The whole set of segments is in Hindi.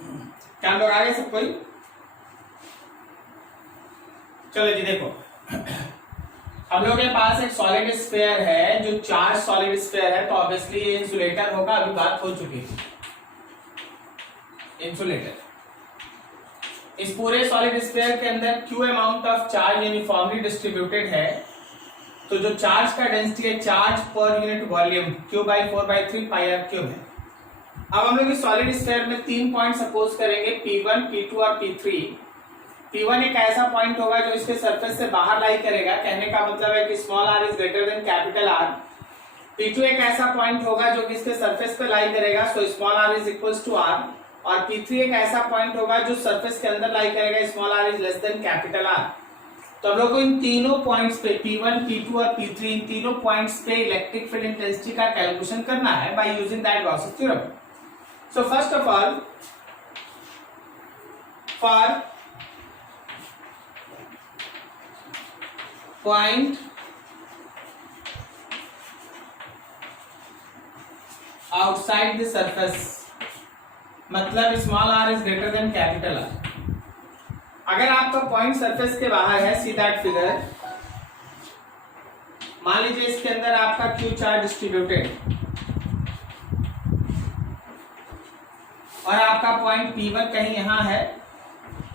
क्या हम लोग आ गए सब कोई? चलो जी देखो, हम लोग के पास एक सॉलिड स्फीयर है जो चार्ज सॉलिड स्फीयर है, तो ऑब्वियसली ये इंसुलेटर होगा। अभी बात हो चुकी है इंसुलेटर। इस पूरे सॉलिड स्फीयर के अंदर Q amount of charge uniformly distributed है। तो जो चार्ज का डेंसिटी है charge per unit volume Q by 4/3 pi R cube है। अब हम लोग इस सॉलिड स्फीयर में 3 पॉइंट सपोज करेंगे, P1, P2 और P3। P1 एक ऐसा पॉइंट होगा जो इसके सरफेस से बाहर लाई करेगा, कहने का मतलब है कि small r is greater than capital R। P2 एक ऐसा पॉइंट होगा जो कि इसके सरफेस पे लाई करेगा, so small r is equals to R। और P3 एक ऐसा पॉइंट होगा जो सरफेस के अंदर लाई करेगा, small r is less than capital R। तो हम लोग को इन तीनों पॉइंट्स पे P1, P2 और P3 इन तीनों पॉइंट्स पे इलेक्ट्रिक फील्ड इंटेंसिटी का कैलकुलेशन करना है by using that Gauss's theorem. So first of all, for point outside the surface, मतलब small r is greater than capital R। अगर आपका पॉइंट सरफेस के बाहर है, सी दैट फिगर, मान लीजिए इसके अंदर आपका क्यू चार्ज डिस्ट्रीब्यूटेड और आपका पॉइंट P1 कहीं यहां है,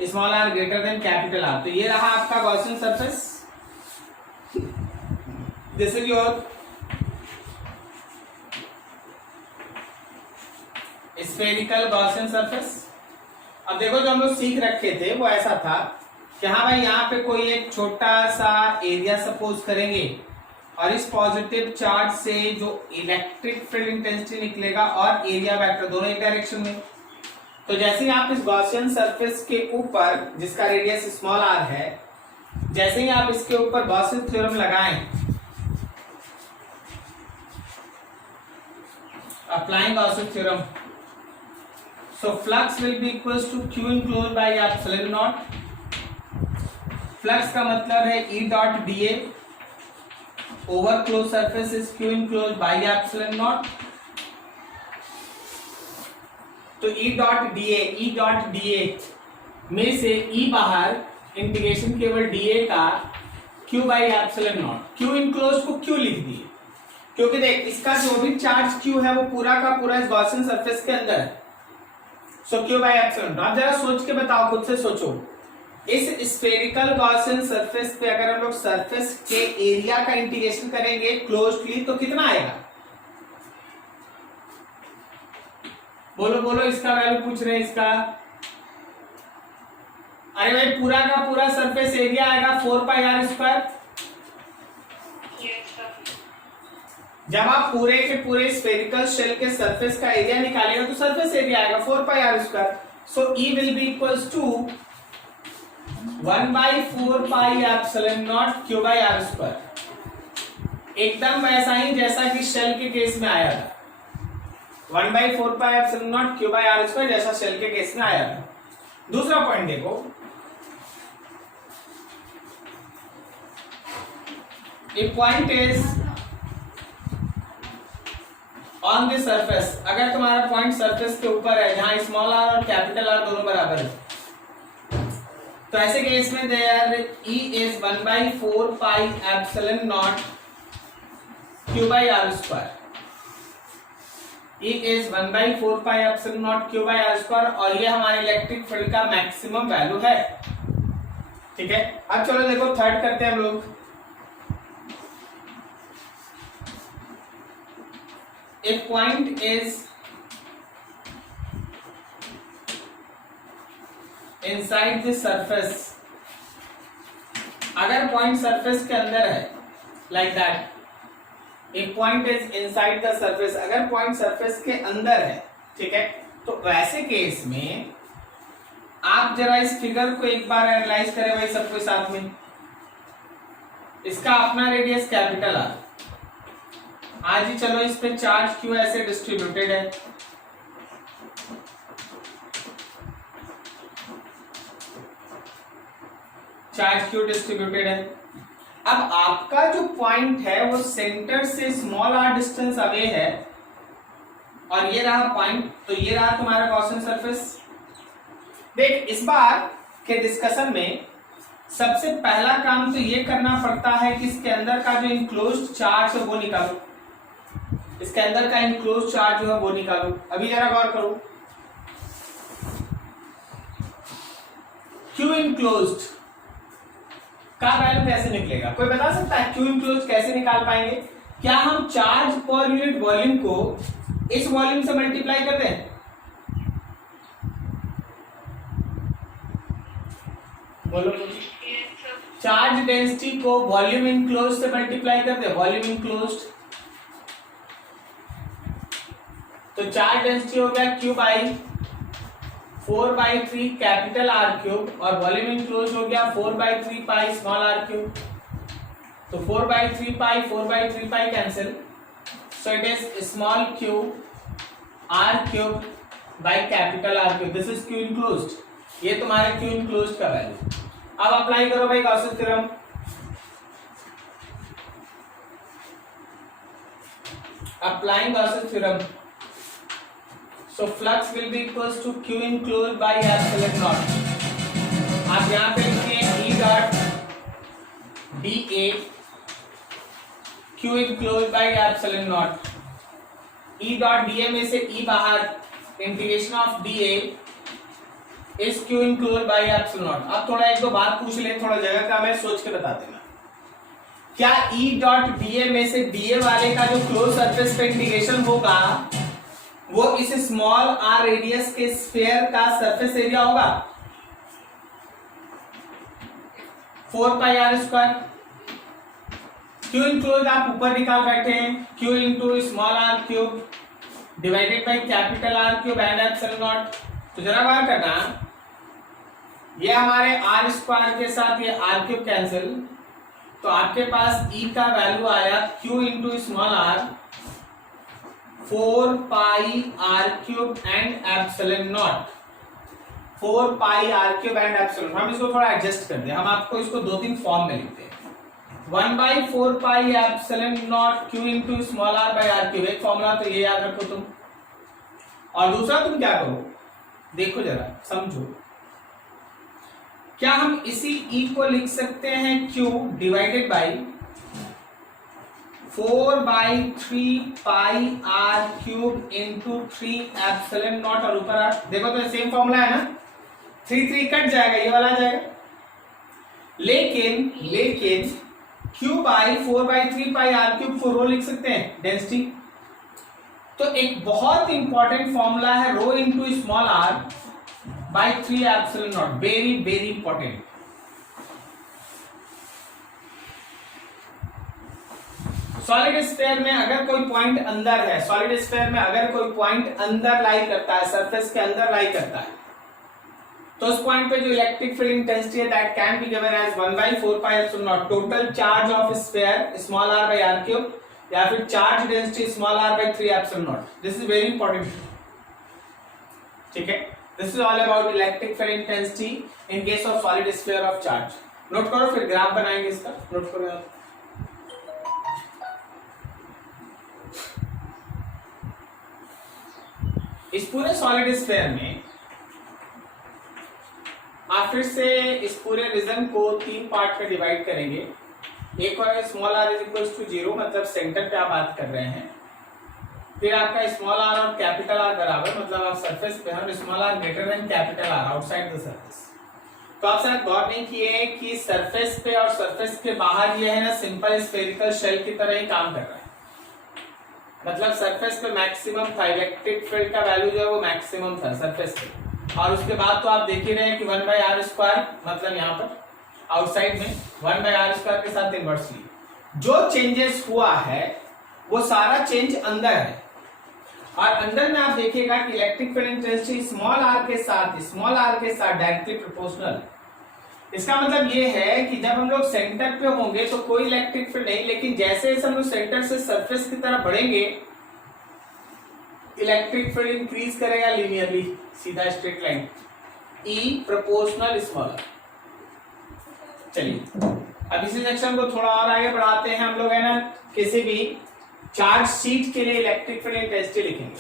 small r greater than capital R। तो ये रहा आपका Gaussian surface, this is your spherical Gaussian surface. अब देखो, जो हम लोग सीख रखे थे वो ऐसा था कि हाँ भाई यहाँ पे कोई एक छोटा सा एरिया सपोज करेंगे और इस पॉजिटिव चार्ज से जो इलेक्ट्रिक फील्ड इंटेंसिटी निकलेगा और एरिया वेक्टर दोनों एक डायरेक्शन में। तो जैसे ही आप इस गॉसियन सरफेस के ऊपर, जिसका रेडियस स्मॉल r है, जैसे ही आप इसके ऊपर गॉसियन थ्योरम लगाएं, applying Gaussian theorem, so flux will be equals to q enclosed by epsilon naught। flux का मतलब है E dot dA over closed surface is q enclosed by epsilon naught। तो E dot dA में से E बाहर, इंटीग्रेशन केवल dA का q by epsilon naught। q enclosed को q लिख दिए, क्योंकि देख इसका जो भी चार्ज q है वो पूरा का पूरा इस गॉसियन सरफेस के अंदर है। सो Q by epsilon। आप जरा सोच के बताओ, खुद से सोचो, इस स्फेरिकल गॉसियन सरफेस पे अगर हम लोग सरफेस के एरिया का इंटीग्रेशन करेंगे क्लोज्डली तो कितना आएगा? बोलो बोलो, इसका वैल्यू पूछ रहे हैं इसका। अरे भाई, पूरा का पूरा सरफेस एरिया आएगा 4 पाई आर स्क्वायर। जब आप पूरे के पूरे स्फेरिकल शेल के सरफेस का एरिया निकालेगा तो सरफेस एरिया आएगा 4 pi r square. So E will be equals to 1/4 pi epsilon not Q by R square. एकदम वैसा ही जैसा कि शेल के केस में आया था, 1/4 pi epsilon not Q by R square, जैसा शेल के केस में आया था। दूसरा पॉइंट देखो, a point is on the surface. अगर तुम्हारा पॉइंट सरफेस के ऊपर है जहां स्मॉल r और कैपिटल R दोनों बराबर है, तो ऐसे केस में there E is 1/4 pi epsilon not Q by R square. E is 1/4 pi epsilon not Q by R square, और ये हमारे इलेक्ट्रिक फील्ड का मैक्सिमम वैल्यू है। ठीक है, अब चलो देखो थर्ड करते हैं हम लोग। A point is inside the surface। अगर पॉइंट सरफेस के अंदर है, like that, a point is inside the surface, अगर पॉइंट सरफेस के अंदर है, ठीक है, तो वैसे केस में आप जरा इस फिगर को एक बार एनालाइज करें भाई सबको साथ में। इसका अपना रेडियस कैपिटल R, आज ही चलो इस पे चार्ज क्यू ऐसे डिस्ट्रीब्यूटेड है, चार्ज क्यू डिस्ट्रीब्यूटेड है। अब आपका जो पॉइंट है वो सेंटर से स्मॉल r डिस्टेंस अवे है, और ये रहा पॉइंट, तो ये रहा तुम्हारा गॉसियन सरफेस। देख, इस बार के डिस्कशन में सबसे पहला काम तो ये करना पड़ता है कि इसके अंदर का जो इनक्लोज्ड चार्ज है वो निकालो। इसके अंदर का इनक्लोज्ड चार्ज जो है वो निकालो। अभी जरा गौर करो, क्यू इनक्लोज्ड का वैल्यू कैसे निकलेगा? कोई बता सकता है क्यू इनक्लोज्ड कैसे निकाल पाएंगे? क्या हम चार्ज पर यूनिट वॉल्यूम को इस वॉल्यूम से मल्टीप्लाई करते हैं? बोलो, चार्ज डेंसिटी को वॉल्यूम इनक्लोज से मल्टीप्लाई करते हैं, वॉल्यूम इनक्लोज्ड। तो चार्ज डेंसिटी हो गया Q by 4/3 capital R cube और वॉल्यूम इनक्लोज हो गया 4/3 पाई स्मॉल आर क्यूब। तो 4/3 pi cancel, so it is small cube r cube by capital R cube. This is Q enclosed. ये तुम्हारे क्यू इनक्लोज्ड का वैल्यू। अब अप्लाई करो भाई Gauss's theorem. Applying Gauss's theorem, so flux will be equals to q enclosed by epsilon naught। आप यहाँ पे लिखिए E dot dA q enclosed by epsilon naught। E dot dA में से E बाहर, इंटीग्रेशन ऑफ dA इस q enclosed by epsilon naught। अब थोड़ा एक दो बात पूछ ले, थोड़ा जगह का मैं सोच के बता देना। क्या E dot dA में से dA वाले का जो क्लोज सरफेस पे इंटीग्रेशन होगा वो इस स्मॉल आर रेडियस के स्फीयर का सरफेस एरिया होगा? 4πr²। क्यू इनक्लोज आप ऊपर निकाल बैठे हैं, Q into small r cube divided by capital R cube and epsilon naught. तो जरा बात करना, ये हमारे r² के साथ ये r क्यूब कैंसिल, तो आपके पास E का वैल्यू आया Q into small r 4πr³ and epsilon naught. 4πr³ and epsilon. हम इसको थोड़ा एडजस्ट कर दें, हम आपको इसको दो तीन फॉर्म में लिखते हैं। 1/4π epsilon not Q into small r by r³। एक फॉर्मूला तो ये याद रखो तुम, और दूसरा तुम क्या करो, देखो जरा समझो। क्या हम इसी E को लिख सकते हैं Q divided by 4/3πr³ into 3 epsilon naught और ऊपर r। देखो तो सेम फॉर्मूला है ना, 3 कट जाएगा, ये वाला आ जाएगा। लेकिन Q बाई 4/3πr³ को रो लिख सकते हैं डेंसिटी। तो एक बहुत इंपॉर्टेंट फॉर्मूला है rho into small r by 3 epsilon not. Very very important. Solid sphere में अगर कोई पॉइंट अंदर है, सॉलिड स्फीयर में अगर कोई पॉइंट अंदर लाई करता है, सरफेस के अंदर लाई करता है, तो उस पॉइंट पे जो इलेक्ट्रिक फील्ड इंटेंसिटी है that can be given as 1/4π epsilon naught total charge of sphere small r by r³, या फिर charge density small r by 3 epsilon naught. This is very important, ठीक है। This is all about electric field intensity in case of solid sphere of charge. Note करो, फिर ग्राफ बनाएंगे इसका, नोट करो आप। इस पूरे सॉलिड स्फीयर में आप फिर से इस पूरे रीजन को 3 पार्ट में डिवाइड करेंगे। एक और small r is equal to 0, मतलब सेंटर पे आप बात कर रहे हैं। फिर आपका स्मॉल r और कैपिटल R बराबर, मतलब आप सरफेस पे हैं, small r greater than capital R outside the surface. तो आप शायद गौर नहीं किए कि सरफेस पे और सरफेस के बाहर ये है ना सिंपल स्फेरिकल शेल की तरह ही काम कर रहा है। मतलब सरफेस पे मैक्सिमम था, इलेक्ट्रिक फील्ड का वैल्यू जो है वो मैक्सिमम था सरफेस पे, और उसके बाद तो आप देख ही रहे हैं कि 1/r², मतलब यहाँ पर आउटसाइड में 1/r² के साथ इनवर्सली जो चेंजेस हुआ है वो सारा चेंज अंदर है। और अंदर में आप देखिएगा कि electric field intensity small r के साथ डायरेक्टली प्रोपोर्शनल। इसका मतलब ये है कि जब हम लोग सेंटर पे होंगे तो कोई इलेक्ट्रिक फील्ड नहीं, लेकिन जैसे हम लोग सेंटर से सरफेस की तरफ बढ़ेंगे इलेक्ट्रिक फील्ड इंक्रीज करेगा लीनियरली, सीधा straight line, E proportional small. चलिए अब इसी सेक्शन को थोड़ा और आगे बढ़ाते हैं हम लोग, है ना। किसी भी चार्ज शीट के लिए इलेक्ट्रिक फील्ड इंटेंसिटी लिखेंगे।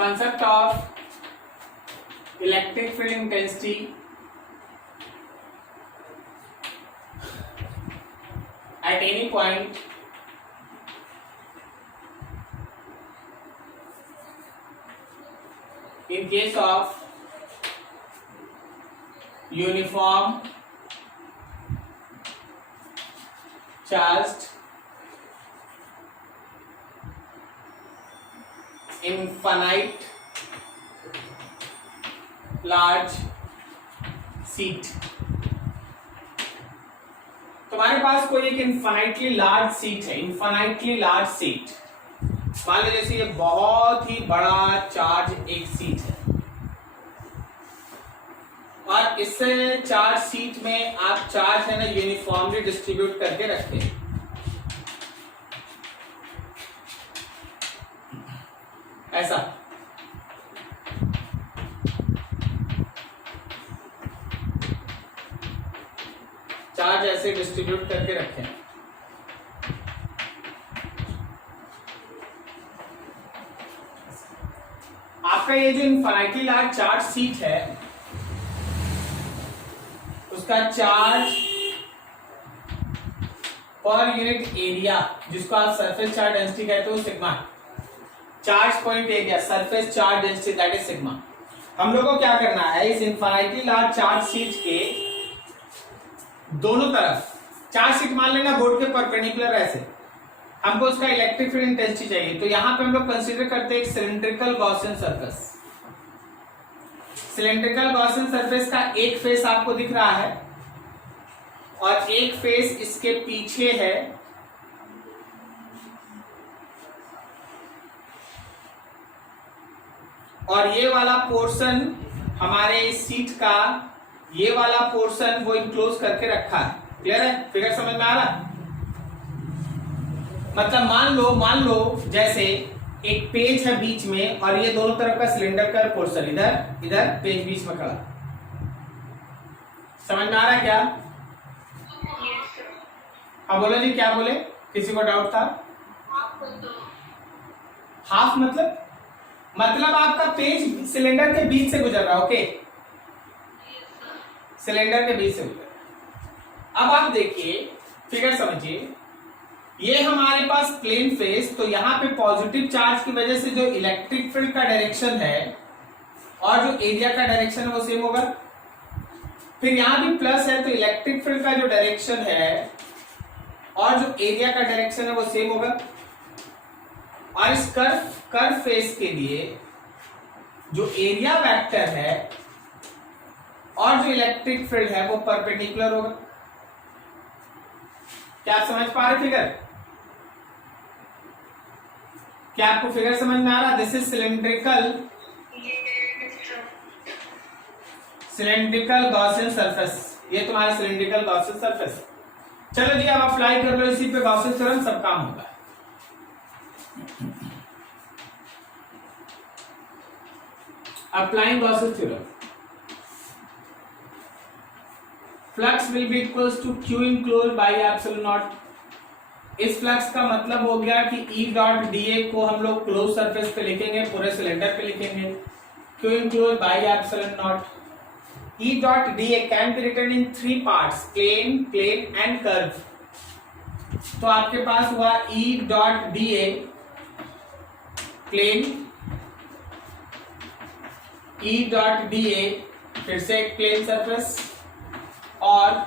concept of electric field intensity at any point in case of uniform charged infinite large seat। तुम्हारे पास कोई एक इन्फाइनाइटली लार्ज सीट है, इन्फाइनाइटली लार्ज सीट, मान लो जैसे ये बहुत ही बड़ा चार्ज एक सीट है और इस चार्ज सीट में आप चार्ज है ना यूनिफॉर्मली डिस्ट्रीब्यूट करके रखते हैं। ऐसा चार्ज ऐसे डिस्ट्रीब्यूट करके रखें। आपका ये जो इन्फिनिटली लार्ज चार्ज सीट है उसका चार्ज पर यूनिट एरिया, जिसको आप सरफेस चार्ज डेंसिटी कहते हो, sigma. Charge point area, surface charge density, that is sigma. हम लोग को क्या करना है, इस इन्फिनिटली लार्ज चार्ज सीट के दोनों तरफ, चार्ज सीट मान लेना बोर्ड के परपेंडिकुलर, ऐसे हमको उसका इलेक्ट्रिक फील्ड इंटेंसिटी चाहिए। तो यहां पे हम लोग कंसीडर करते हैं एक cylindrical Gaussian surface. Cylindrical Gaussian surface का एक फेस आपको दिख रहा है और एक फेस इसके पीछे है, और ये वाला पोर्शन हमारे इस सीट का, ये वाला पोर्शन वो इंक्लोज करके रखा है। क्लियर है? फिगर समझ में आ रहा? मतलब मान लो जैसे एक पेज है बीच में और ये दोनों तरफ का सिलेंडर का पोर्शन, इधर इधर पेज बीच में खड़ा। समझ में आ रहा है क्या? हाँ बोलो जी, क्या बोले? किसी को डाउट था? हाफ मतलब आपका पेज सिलेंडर के बीच से गुजर रहा है। ओके, सिलेंडर के बीच से गुजर रहा है। अब आप देखिए, फिगर समझिए, ये हमारे पास प्लेन फेस, तो यहां पे पॉजिटिव चार्ज की वजह से जो इलेक्ट्रिक फील्ड का डायरेक्शन है और जो एरिया का डायरेक्शन है वो सेम होगा। फिर यहां भी प्लस है तो इलेक्ट्रिक फील्ड का जो डायरेक्शन है और जो एरिया का डायरेक्शन है वो सेम होगा। और इस कर्व फेस के लिए जो एरिया वेक्टर है और जो इलेक्ट्रिक फील्ड है वो परपेंडिकुलर होगा। क्या आप समझ पा रहे फिगर? क्या आपको फिगर समझ में आ रहा? This is cylindrical Gaussian surface. ये तुम्हारा सिलेंड्रिकल गॉसियन सरफेस। चलो जी, अब अप्लाई कर लो इसी पे गॉसियन थ्योरम, सब काम होगा। Applying Gaussian theorem, flux will be equals to Q enclosed by epsilon naught. इस फ्लक्स का मतलब हो गया कि E डॉट डीए को हम लोग क्लोज सरफेस पे लिखेंगे, पूरे सिलेंडर पे लिखेंगे, Q enclosed by epsilon naught. E dot DA can be written in 3 parts, plane, plane and curve. तो आपके पास हुआ E dot DA plane, E dot DA फिर से एक प्लेन सरफेस, और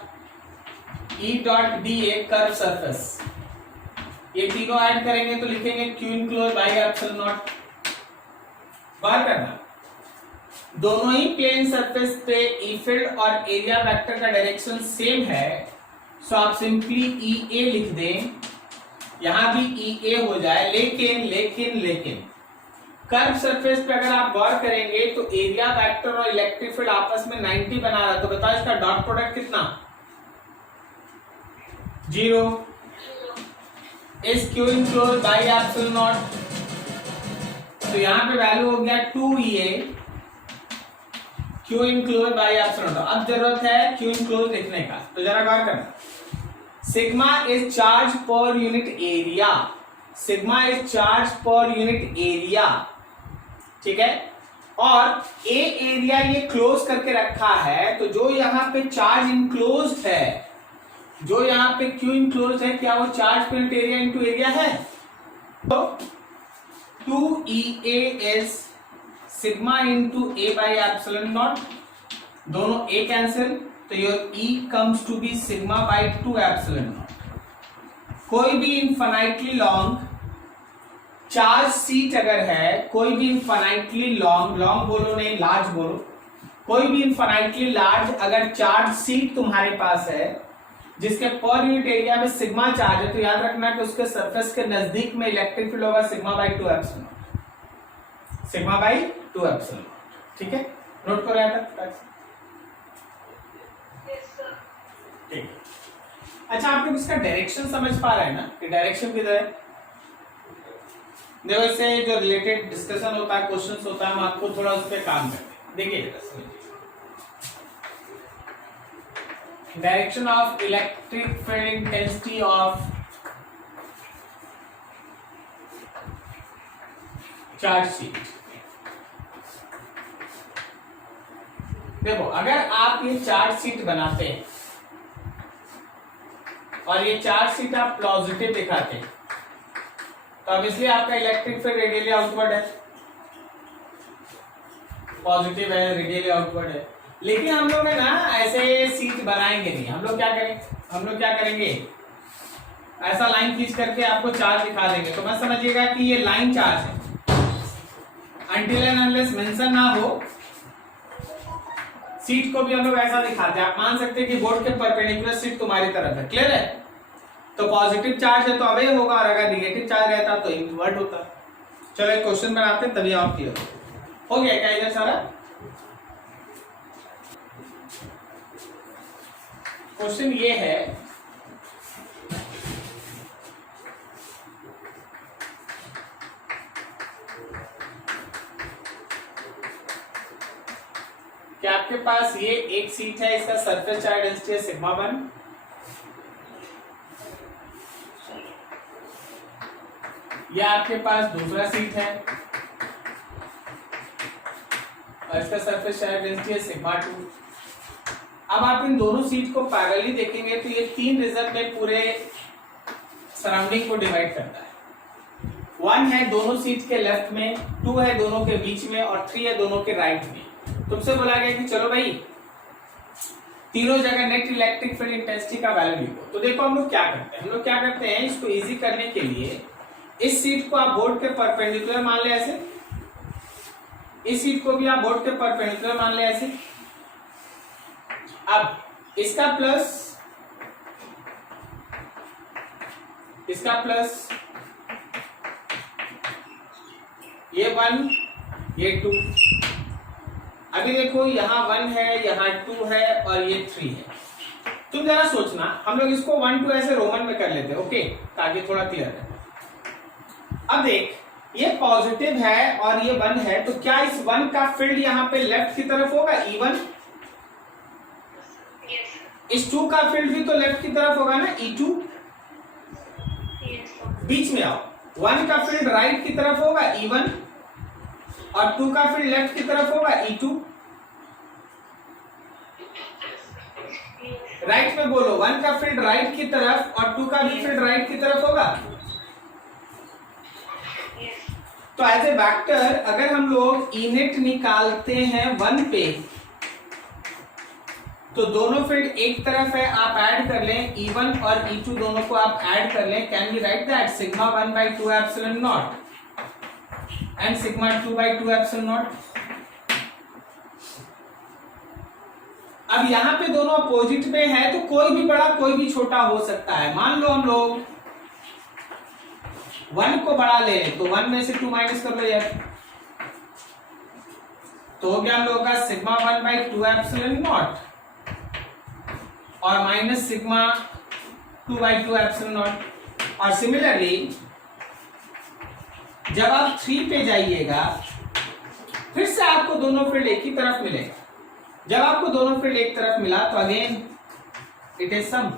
E dot DA curve surface. ये तीनों ऐड करेंगे तो लिखेंगे Q enclosed by epsilon naught. बाहर करना, दोनों ही प्लेन सरफेस पे ई फील्ड और एरिया वेक्टर का डायरेक्शन सेम है, सो आप सिंपली ई ए लिख दें, यहां भी ई ए हो जाए। लेकिन कर्व सरफेस पे अगर आप गौर करेंगे तो एरिया वेक्टर और इलेक्ट्रिक फील्ड आपस में 90 बना रहा है, तो बताओ इसका डॉट प्रोडक्ट कितना? 0। इस Q enclosed by epsilon naught, तो यहां पे वैल्यू हो गया 2EA Q enclosed by epsilon naught. अब जरूरत है क्यू इनक्लोज्ड लिखने का, तो जरा गौर करना। Sigma is charge per unit area, sigma is charge per unit area. ठीक है, और ए एरिया ये क्लोज करके रखा है, तो जो यहाँ पे चार्ज इनक्लोज है, जो यहाँ पे क्यू इनक्लोज है, क्या वो charge per unit area into area है? तो 2EA is sigma into A by epsilon naught, दोनों ए कैंसिल, तो your E comes to be sigma by 2 epsilon naught. कोई भी इनफाइनाइटली लॉन्ग चार्ज सीट अगर है, कोई भी इनफाइनाइटली लॉन्ग, लॉन्ग बोलो नहीं लार्ज बोलो, कोई भी इनफाइनाइटली लार्ज अगर चार्ज सीट तुम्हारे पास है जिसके पर यूनिट एरिया में सिग्मा चार्ज है, तो याद रखना कि उसके सरफेस के नजदीक में इलेक्ट्रिक फील्ड होगा sigma by 2 epsilon, sigma by 2 epsilon. ठीक है, नोट करो याद तक। ठीक, अच्छा आप लोग इसका डायरेक्शन समझ पा रहे हैं ना कि डायरेक्शन किधर है? देखो, इससे जो रिलेटेड डिस्कशन होता है, क्वेश्चंस होता है, हम आपको थोड़ा उस पर काम करते हैं। देखिए, direction of electric field intensity of charge sheet. देखो, अगर आप ये चार्ज शीट बनाते हैं और ये चार्ज शीट आप पॉजिटिव दिखाते हैं, तो अब इसलिए आपका इलेक्ट्रिक फील्ड रेडियली आउटवर्ड है, पॉजिटिव है, रेडियली आउटवर्ड है। लेकिन हम लोग है ना ऐसे सीट बनाएंगे नहीं, हम लोग क्या करेंगे, ऐसा लाइन खींच करके आपको चार्ज दिखा देंगे, तो मैं समझिएगा कि ये लाइन चार्ज है, अनटिल एंड अनलेस मेंशन ना हो। सीट को भी हम लोग ऐसा दिखाते हैं, आप मान सकते हैं कि बोर्ड के परपेंडिकुलर सीट तुम्हारी तरफ है, क्लियर है? तो पॉजिटिव चार्ज है तो अवे होगा, और अगर नेगेटिव चार्ज रहता तो इनवर्ट होता। चलो एक क्वेश्चन बनाते हैं, तभी आप क्लियर हो गया क्या इधर सारा? क्वेश्चन ये है, कि आपके पास ये एक सीट है, इसका सरफेस चार्ज डेंसिटी है सिग्मा 1, या आपके पास दूसरा सीट है और इसका सरफेस चार्ज डेंसिटी है सिग्मा 2। अब आप इन दोनों सीट को पैरेलली देखेंगे तो ये 3 रीजन में पूरे सराउंडिंग को डिवाइड करता है। 1 है दोनों सीट के लेफ्ट में, 2 है दोनों के बीच में, और 3 है दोनों के राइट में। तुमसे बोला गया कि चलो भाई तीनों जगह नेट इलेक्ट्रिक फील्ड इंटेंसिटी का वैल्यू लिखो। तो देखो हम लोग क्या करते हैं, इसको इजी करने के लिए इस सीट को आप बोर्ड के परपेंडिकुलर मान ले ऐसे, इस सीट को भी आप बोर्ड के परपेंडिकुलर मान ले ऐसे। अब इसका प्लस ये 1 ये 2। अभी देखो यहाँ 1 है, यहाँ 2 है और ये 3 है। तुम जरा सोचना, हम लोग इसको 1 2 ऐसे रोमन में कर लेते हैं, ओके, ताकि थोड़ा क्लियर है। अब देख, ये पॉजिटिव है और ये 1 है, तो क्या इस 1 का फील्ड यहाँ पे लेफ्ट की तरफ होगा, E1? इस 2 का फील्ड भी तो लेफ्ट की तरफ होगा ना, E2? बीच में आओ, 1 का फील्ड राइट की तरफ होगा, E1, और 2 का फील्ड लेफ्ट की तरफ होगा, E2। राइट में बोलो, 1 का फील्ड राइट की तरफ और 2 का भी फील्ड राइट की तरफ होगा। तो एज ए वेक्टर अगर हम लोग E नेट निकालते हैं 1 पे, तो दोनों फील्ड एक तरफ है, आप ऐड कर लें, E1 और E2 दोनों को आप ऐड कर लें। Can we write that sigma 1 by 2 epsilon naught and sigma 2 by 2 epsilon naught. अब यहाँ पे दोनों अपोजिट में है, तो कोई भी बड़ा कोई भी छोटा हो सकता है। मान लो हम लोग 1 को बड़ा ले, तो 1 में से 2 माइनस कर लो यार, तो हो गया हम लोग का सिग्मा 1 by 2 एप्सिलॉन नॉट और minus sigma 2 by 2 epsilon naught. और सिमिलरली जब आप 3 पे जाइएगा, फिर से आपको दोनों फील्ड एक ही तरफ मिलेगा। जब आपको दोनों फील्ड एक तरफ मिला तो अगेन इट इज सम,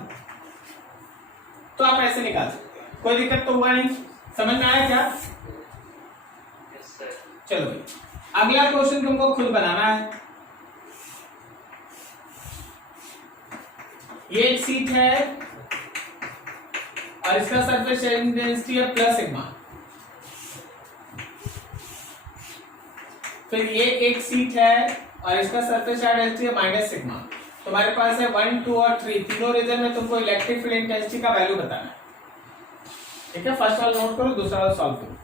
तो आप ऐसे निकाल सकते हैं, कोई दिक्कत तो हुआ नहीं। समझ में आया क्या? चलो भाई। अगला क्वेश्चन तुमको खुद बनाना है। ये एक सीट है और इसका सरफेस डेंसिटी है प्लस सिग्मा। फिर ये एक सीट है और इसका सरफेस डेंसिटी है माइनस सिग्मा। तुम्हारे पास है 1, 2 और 3, तीनों रीजन में तुमको इलेक्ट्रिक फील्ड इंटेंसिटी का वैल्यू बताना है। ठीक है, फर्स्ट वाला नोट करो, दूसरा वाला सॉल्व करो।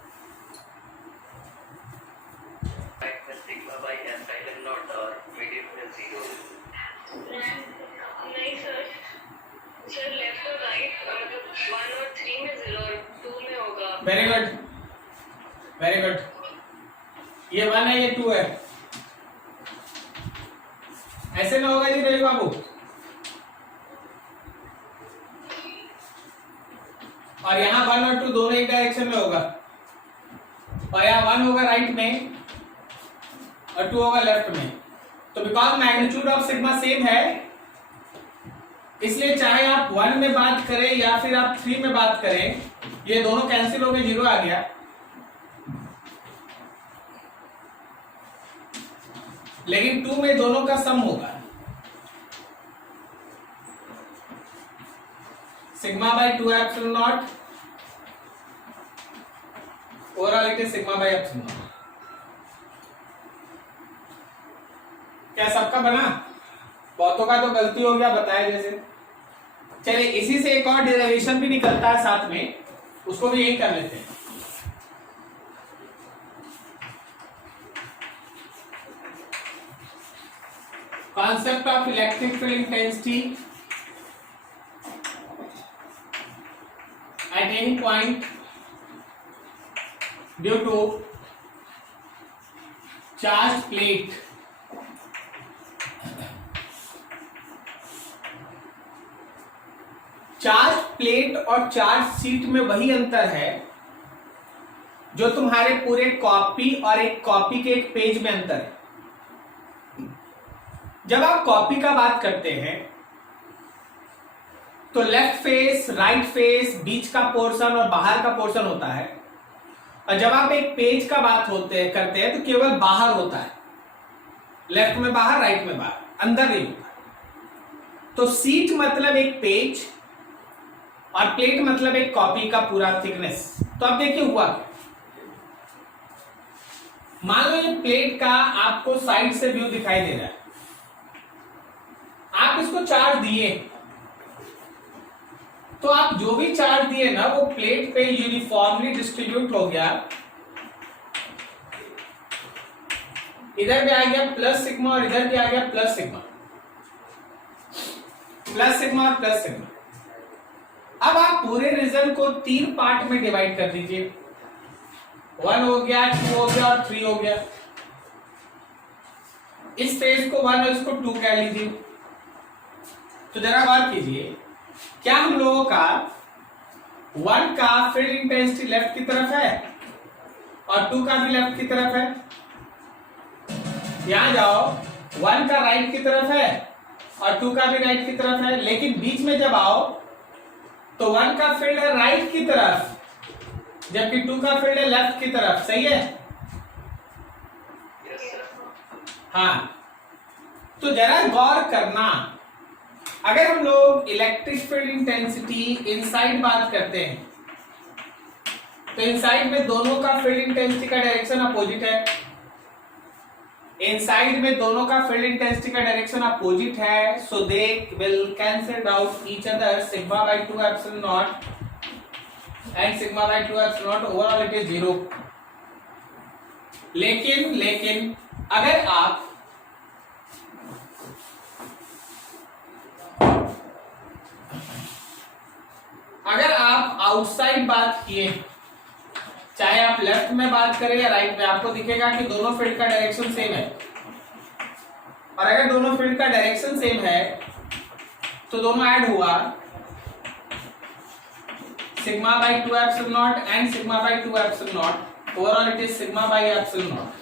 Very good, very good. ये 1 है, ये 2 है। ऐसे ना होगा जी रवि बाबू। और यहाँ 1 और 2 दोनों एक डायरेक्शन में होगा, और यहाँ 1 होगा राइट में और 2 होगा लेफ्ट में। तो because magnitude of sigma same है, इसलिए चाहे आप 1 में बात करें या फिर आप 3 में बात करें, ये दोनों कैंसिल हो गए, 0 आ गया। लेकिन 2 में दोनों का सम होगा, sigma by 2 epsilon naught, overall it is sigma by epsilon not. क्या सबका बना? बहुतों का तो गलती हो गया बताया जैसे। चलिए इसी से एक और डेरिवेशन भी निकलता है साथ में, उसको भी यही कर लेते हैं। Concept of electric field intensity at any point due to charge plate charge plate और चार्ज सीट में वही अंतर है जो तुम्हारे पूरे कॉपी और एक कॉपी के एक पेज में अंतर है। जब आप कॉपी का बात करते हैं तो लेफ्ट फेस, राइट फेस, बीच का पोर्शन और बाहर का पोर्शन होता है, और जब आप एक पेज का बात करते हैं तो केवल बाहर होता है, लेफ्ट में बाहर, राइट में बाहर, अंदर नहीं होता। तो सीट मतलब एक पेज और प्लेट मतलब एक कॉपी का पूरा थिकनेस। तो अब देखिए हुआ क्या, मान लो ये प्लेट का आपको साइड से व्यू दिखाई दे रहा है, आप इसको चार्ज दिए, तो आप जो भी चार्ज दिए ना वो प्लेट पे यूनिफॉर्मली डिस्ट्रीब्यूट हो गया। इधर भी आ गया प्लस सिग्मा और इधर भी आ गया प्लस सिग्मा, प्लस सिग्मा और प्लस सिग्मा। अब आप पूरे रीजन को 3 पार्ट में डिवाइड कर दीजिए, 1 हो गया, 2 हो गया और 3 हो गया। इस फेज को 1 और इसको 2 कह लीजिए। तो जरा बात कीजिए, क्या हम लोगों का 1 का फील्ड इंटेंसिटी लेफ्ट की तरफ है और 2 का भी लेफ्ट की तरफ है? यहां जाओ, 1 का राइट की तरफ है और 2 का भी राइट की तरफ है, लेकिन बीच में जब आओ तो 1 का फील्ड है राइट की तरफ जबकि 2 का फील्ड है लेफ्ट की तरफ। सही है? हाँ, तो जरा गौर करना, अगर हम लोग इलेक्ट्रिक फील्ड इंटेंसिटी इनसाइड बात करते हैं तो इनसाइड में दोनों का फील्ड इंटेंसिटी का डायरेक्शन अपोजिट है। इनसाइड में दोनों का फील्ड इंटेंसिटी का डायरेक्शन अपोजिट है, so they will cancel out each other, sigma by 2 epsilon naught and sigma by 2 epsilon naught, overall it is 0। लेकिन अगर आप आउटसाइड बात किए, चाहे आप लेफ्ट में बात करें या राइट में, आपको दिखेगा कि दोनों फील्ड का डायरेक्शन सेम है। और अगर दोनों फील्ड का डायरेक्शन सेम है तो दोनों ऐड हुआ, sigma by 2 epsilon naught and sigma by 2 epsilon naught, overall it is sigma by epsilon naught,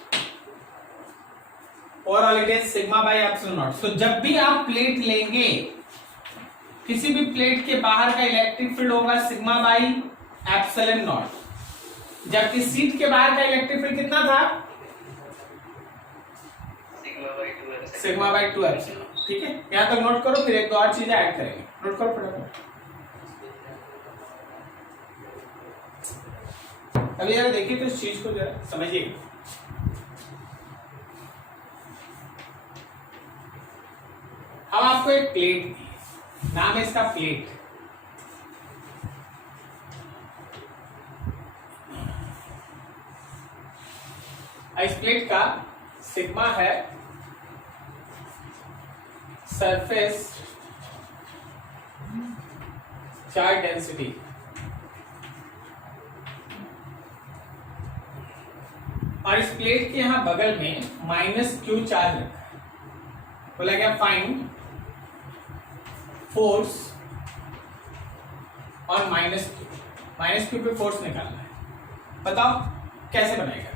overall it is sigma by epsilon naught. तो जब भी आप प्लेट लेंगे, किसी भी प्लेट के बाहर का इलेक्ट्रिक फील्ड होगा सिग्मा बाई एप्सिलॉन नॉट, जबकि सीट के बाहर का इलेक्ट्रिक फील्ड कितना था? Sigma by 2 epsilon. ठीक है, यहाँ तक नोट करो, फिर एक दो और चीजें ऐड करेंगे। नोट करो फटाफट। अभी जरा देखिए तो इस चीज को जरा समझिए। अब आपको एक प्लेट दी है, नाम है इसका प्लेट। इस प्लेट का सिग्मा है सरफेस चार्ज डेंसिटी, और इस प्लेट के यहां बगल में -q चार्ज रखा है। बोला गया फाइंड फोर्स ऑन -q पे फोर्स निकालना है। बताओ कैसे बनेगा?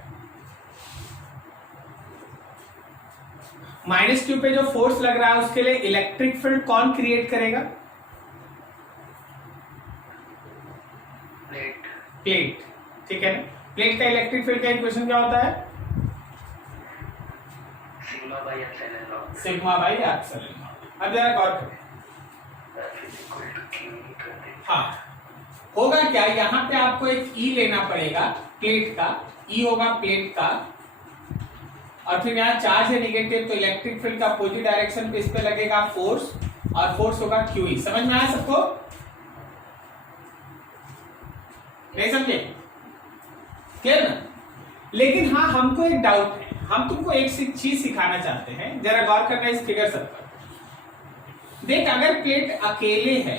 -q पे जो फोर्स लग रहा है उसके लिए इलेक्ट्रिक फील्ड कौन क्रिएट करेगा? प्लेट। ठीक है ना? प्लेट का इलेक्ट्रिक फील्ड का इक्वेशन क्या होता है? Sigma by epsilon naught. अब जरा गौर करें। हाँ, होगा क्या, यहां पे आपको एक ई लेना पड़ेगा प्लेट का, ई होगा प्लेट का, और फिर यहाँ चार्ज है निगेटिव, तो इलेक्ट्रिक फील्ड का अपोजिट डायरेक्शन पे इस पे लगेगा फोर्स, और फोर्स होगा क्यूई। समझ में आया सबको? नहीं समझे? क्लियर ना? लेकिन हाँ, हमको एक डाउट है, हम तुमको एक चीज सिखाना चाहते हैं, जरा गौर करना इस फिगर सब पर। देख, अगर प्लेट अकेले है,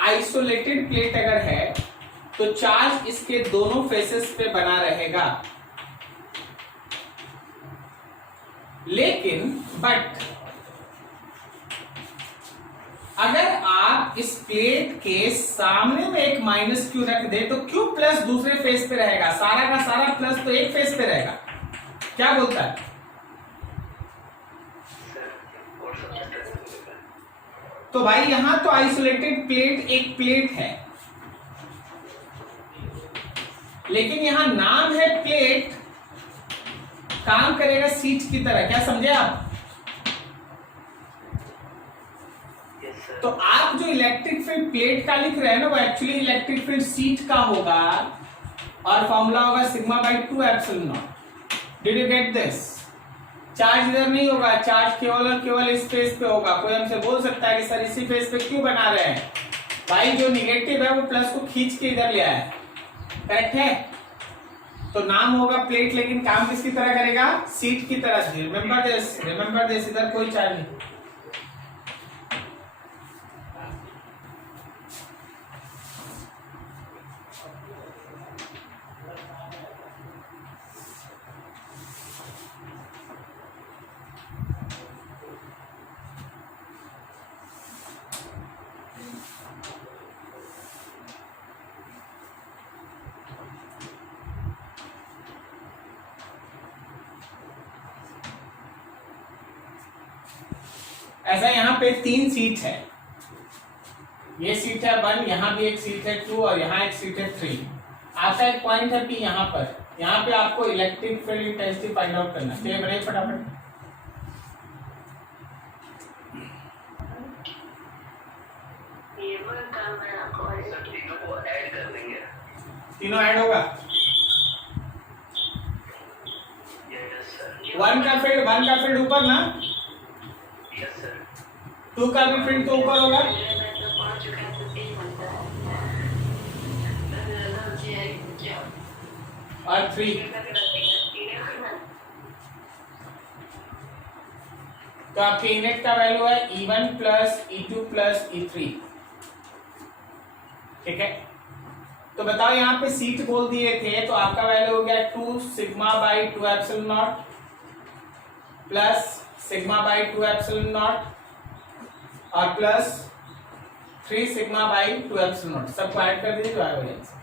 आइसोलेटेड प्लेट अगर है, तो चार्ज इसके दोनों फेसेस पे बना रहेगा। लेकिन बट अगर आप इस प्लेट के सामने में एक -q रख दे तो q प्लस दूसरे फेस पे रहेगा, सारा का सारा प्लस तो एक फेस पे रहेगा। क्या बोलता है? तो भाई यहां तो आइसोलेटेड प्लेट एक प्लेट है, लेकिन यहां नाम है प्लेट, काम करेगा सीट की तरह। क्या समझे आप? तो आप जो इलेक्ट्रिक फील्ड प्लेट का लिख रहे हैं ना, वो एक्चुअली इलेक्ट्रिक फील्ड सीट का होगा, और फॉर्मूला होगा sigma by 2 epsilon not. Did you get this? Charge इधर नहीं होगा, चार्ज केवल और केवल इस फेस पे होगा। कोई हमसे बोल सकता है कि सर इसी फेस पे क्यों बना रहे हैं? भाई जो निगेटिव है वो प्लस को खींच के इधर ले आया, करेक्ट है? तो नाम होगा प्लेट, लेकिन काम किसकी तरह करेगा? सीट की तरह। रिमेंबर दिस, इधर कोई चार्ज नहीं। ऐसा यहाँ पे 3 सीट है, ये सीट है 1, यहाँ भी एक सीट है 2, और यहाँ एक सीट है 3। आता एक पॉइंट है P यहाँ पर, यहाँ पे आपको electric field intensity find out करना है। चलिए बनाइए फटाफट। तीनों ऐड होगा। 1 का फील्ड ऊपर ना, 2 का भी फील्ड तो ऊपर होगा, और 3। तो आपके इनेट का वैल्यू है E1 plus E2 plus E3। ठीक है, तो बताओ यहाँ पे सीट बोल दिए थे, तो आपका वैल्यू हो गया 2 sigma by 2 epsilon naught plus sigma by 2 epsilon naught, और plus 3 sigma by 2 epsilon naught. सबको ऐड कर दीजिए तो आएगा।